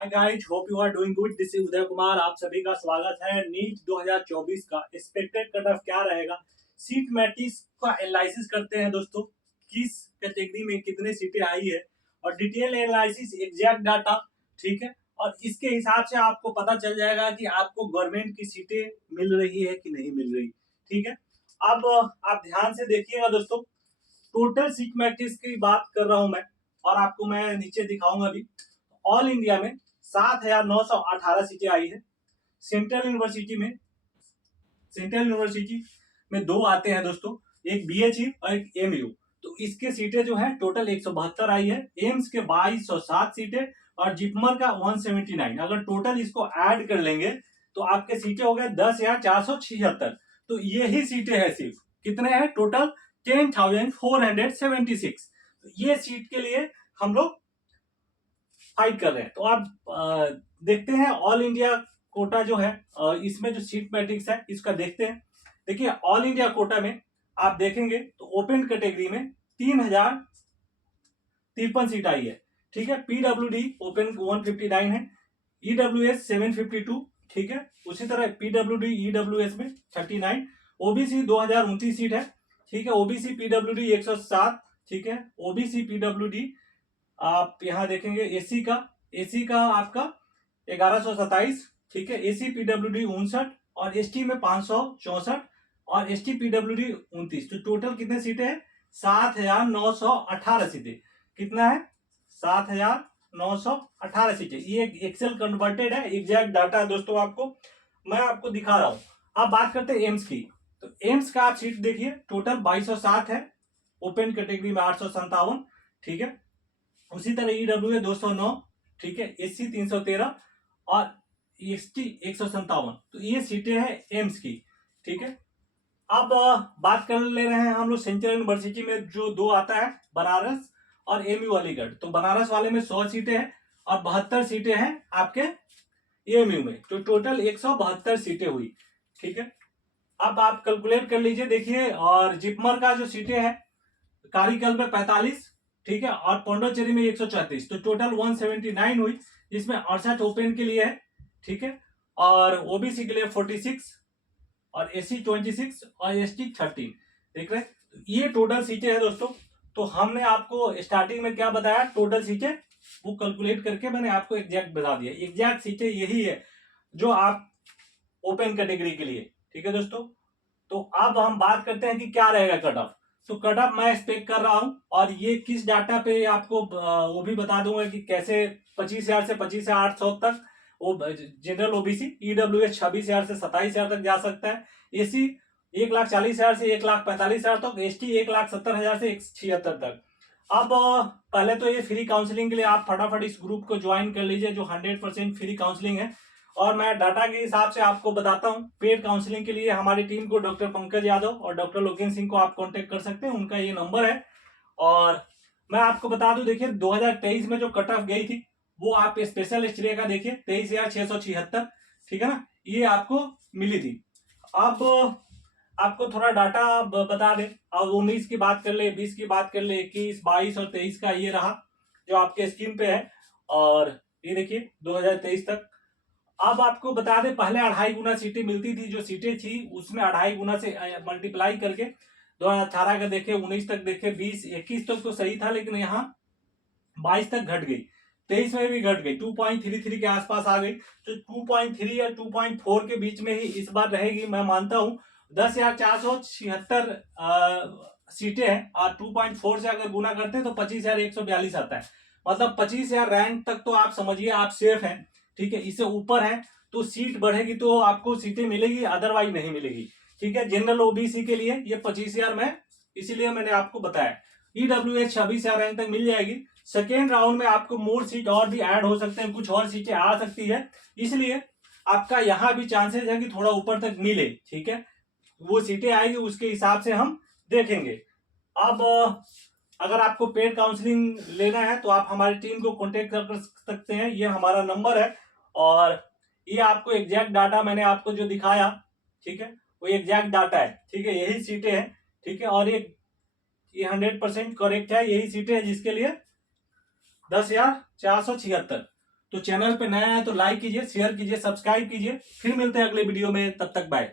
Guys, hope you are doing good. This is Uday Kumar. आप सभी का स्वागत है। नीट 2024 का एक्सपेक्टेड कट ऑफ क्या रहेगा, सीट मैट्रिक्स का एनालिसिस करते हैं दोस्तों। किस कैटेगरी में कितने सीटें आई है और डिटेल एनालिसिस, एग्जैक्ट डाटा, ठीक है। और इसके हिसाब से आपको पता चल जाएगा कि आपको गवर्नमेंट की सीटें मिल रही है कि नहीं मिल रही, ठीक है। अब आप ध्यान से देखिएगा दोस्तों, टोटल सीट मैट्रिक्स की बात कर रहा हूं मैं, और आपको मैं नीचे दिखाऊंगा अभी। ऑल इंडिया में 7,918 सीटें आई है। सेंट्रल यूनिवर्सिटी में सेंट्रल यूनिवर्सिटी में दो आते हैं दोस्तों, एक बीएचयू और एक एमयू। तो इसके सीटें जो है टोटल 172 आई है। एम्स के 2207 सीटें और जिपमर का 179। अगर टोटल इसको ऐड कर लेंगे तो आपके सीटें हो गए 10,476। तो यही सीटें हैं, सिर्फ कितने हैं टोटल 10,476। तो ये सीट के लिए हम लोग फाइट कर रहे हैं। तो आप देखते हैं ऑल इंडिया कोटा जो है, इसमें जो सीट मैट्रिक्स है इसका देखते हैं। देखिए, ऑल इंडिया कोटा में आप देखेंगे तो ओपन कैटेगरी में 3,053 सीट आई है, ठीक है। पीडब्ल्यूडी ओपन 159 है, ईडब्ल्यूएस 752, ठीक है। उसी तरह पीडब्ल्यूडी ईडब्ल्यूएस में 39, ओबीसी 2029 सीट है, ठीक है। ओबीसी पीडब्ल्यूडी 107, ठीक है। ओबीसी पीडब्ल्यूडी आप यहां देखेंगे एसी का आपका 1127, ठीक है। एसी पीडब्ल्यूडी 59 और एसटी में 564 और एसटी पीडब्ल्यूडी 29। तो टोटल कितने सीटें हैं? 7,918 सीटें। कितना है? 7,918 सीटें। ये एक्सेल कन्वर्टेड है, एग्जैक्ट डाटा है दोस्तों। मैं आपको दिखा रहा हूं। अब बात करते हैं एम्स की। तो एम्स का आप सीट देखिए, टोटल 2207 है, ओपन कैटेगरी में 857, ठीक है। उसी तरह ईडब्ल्यू है 209, ठीक है। एससी 313 और एसटी 157। तो ये सीटें हैं एम्स की, ठीक है। अब बात कर ले रहे हैं हम लोग सेंट्रल यूनिवर्सिटी में जो दो आता है, बनारस और एमयू अलीगढ़। तो बनारस वाले में 100 सीटें हैं और 72 सीटें हैं आपके एमयू में। तो टोटल 172 सीटें हुई, ठीक है। अब आप कैलकुलेट कर लीजिए, देखिए। और जिपमर का जो सीटें हैं, कारीकल में 45, ठीक है, और पौंडोचेरी में 134। तो टोटल 179 हुई, जिसमें 68 ओपन के लिए है, ठीक है। और ओबीसी के लिए 46 और एससी 26 और एसटी 13। देख रहे हैं, ये टोटल सीटें हैं दोस्तों। तो हमने आपको स्टार्टिंग में क्या बताया, टोटल सीटें वो कैलकुलेट करके मैंने आपको एग्जैक्ट बता दिया। एग्जैक्ट सीटें यही है जो आप ओपन कैटेगरी के लिए, ठीक है दोस्तों। तो अब हम बात करते हैं कि क्या रहेगा कट ऑफ। तो कट ऑफ मैं एक्सपेक्ट कर रहा हूं, और ये किस डाटा पे आपको वो भी बता दूंगा कि कैसे 25,000 से 25,800 तक वो जनरल ओबीसी, ईडब्ल्यूएस 26,000 से 27,000 तक जा सकता है, एसी 1,40,000 से 1,45,000 तक, एसटी 1,70,000 से 1,76,000 तक। अब पहले तो ये फ्री काउंसलिंग के लिए आप फटाफट इस ग्रुप को ज्वाइन कर लीजिए, जो 100% फ्री काउंसलिंग है। और मैं डाटा के हिसाब से आपको बताता हूं। पेड काउंसलिंग के लिए हमारी टीम को डॉक्टर पंकज यादव और डॉक्टर लोकेन सिंह को आप कांटेक्ट कर सकते हैं, उनका ये नंबर है। और मैं आपको बता दूं, देखिए 2023 में जो कट ऑफ गई थी वो आप स्पेशल हिस्ट्री का देखिए 23,676, ठीक है ना, ये आपको मिली थी। अब आपको थोड़ा डाटा बता दें। अब 19 की बात कर ले, 20 की बात कर ले, 21, 22 और 23 का ये रहा जो आपके स्क्रीन पे है। और ये देखिए 2023 तक। अब आपको बता दें, पहले 2.5 गुना सीटें मिलती थी, जो सीटें थी उसमें 2.5 गुना से मल्टीप्लाई करके 2018 का देखे, 19 तक देखे, 20, 21 तक तो सही था, लेकिन यहाँ 22 तक घट गई, 23 में भी घट गई, 2.33 के आसपास आ गई। तो 2.3 या 2.4 के बीच में ही इस बार रहेगी, मैं मानता हूं। 10,476 सीटें हैं और 2.4 से अगर गुना करते हैं तो 25,142 आता है। मतलब 25,000 रैंक तक तो आप समझिए आप सेफ हैं, ठीक है। इससे ऊपर है तो सीट बढ़ेगी तो आपको सीटें मिलेगी, अदरवाइज नहीं मिलेगी, ठीक है। जनरल ओबीसी के लिए ये 25,000 में, इसीलिए मैंने आपको बताया। ईडब्ल्यूएस 26,000 रैंक तक मिल जाएगी। सेकेंड राउंड में आपको मोर सीट और भी ऐड हो सकते हैं, कुछ और सीटें आ सकती है, इसलिए आपका यहां भी चांसेस है कि थोड़ा ऊपर तक मिले, ठीक है। वो सीटें आएगी उसके हिसाब से हम देखेंगे। अब अगर आपको पेड काउंसलिंग लेना है तो आप हमारी टीम को कांटेक्ट कर सकते हैं, ये हमारा नंबर है। और ये आपको एग्जैक्ट डाटा मैंने आपको जो दिखाया, ठीक है, वो एग्जैक्ट डाटा है, ठीक है। यही सीटें हैं, ठीक है। और ये 100% करेक्ट है, यही सीटें हैं जिसके लिए 10,476। तो चैनल पे नया है तो लाइक कीजिए, शेयर कीजिए, सब्सक्राइब कीजिए। फिर मिलते हैं अगले वीडियो में, तब तक बाय।